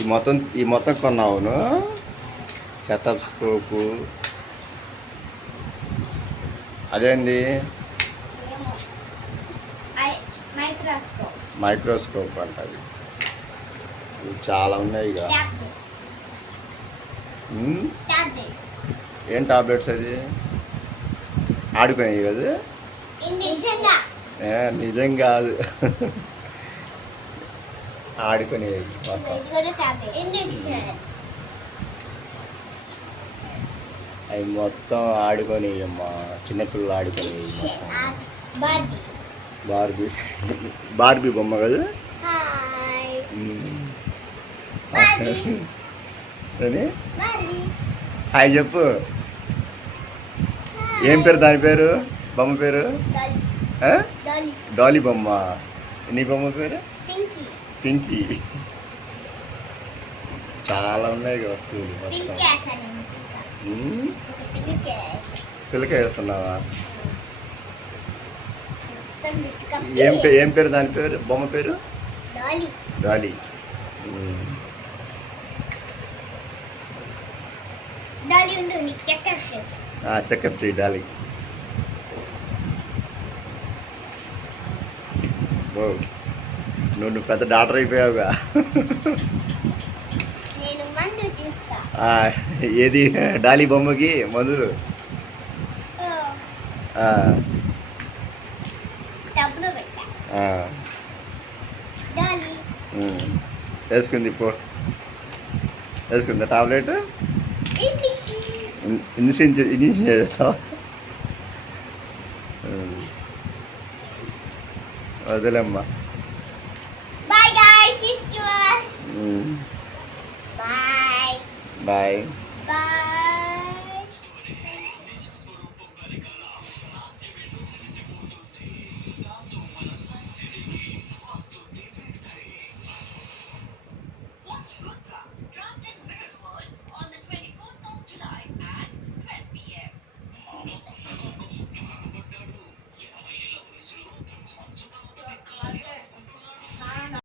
ఈ మొత్తం ఈ మొత్తం కొన్నావును. సెటప్ స్కోపు అదేంది? మైక్రోస్కోప్ అంటది చాలా ఉన్నాయి ఇక. ఏం టాబ్లెట్స్ అది? ఆడుకునేవి కదా? నిజం కాదు. ఇండిక్షన్. అవి మొత్తం ఆడుకునేవి అమ్మా చిన్నపిల్లలు బాడీ బార్బీ బార్బీ బొమ్మ కదా? హాయ్ హాయ్ చెప్పు. ఏం పేరు దాని పేరు? బొమ్మ పేరు? డాలీ బొమ్మ. నీ బొమ్మ పేరు? పింకీ. చాలా ఉన్నాయి వస్తువులు మొత్తం. పిల్లక వేస్తున్నావా ఏం ఏం పేరు దాని పేరు? బొమ్మ పేరు? డాలీ. ఆ, చెకప్ చేయి డాలీ. ఓ నువ్వు నువ్వు పెద్ద డాక్టర్ అయిపోయావుగా. ఏది? డాలీ బొమ్మకి మందులు. వేసుకుంది పో. వేసుకుందా టాబ్లెట్? ఇంజక్షన్ ఇంజక్షన్ చేస్తావా. వదిలేమ్మా. Bye.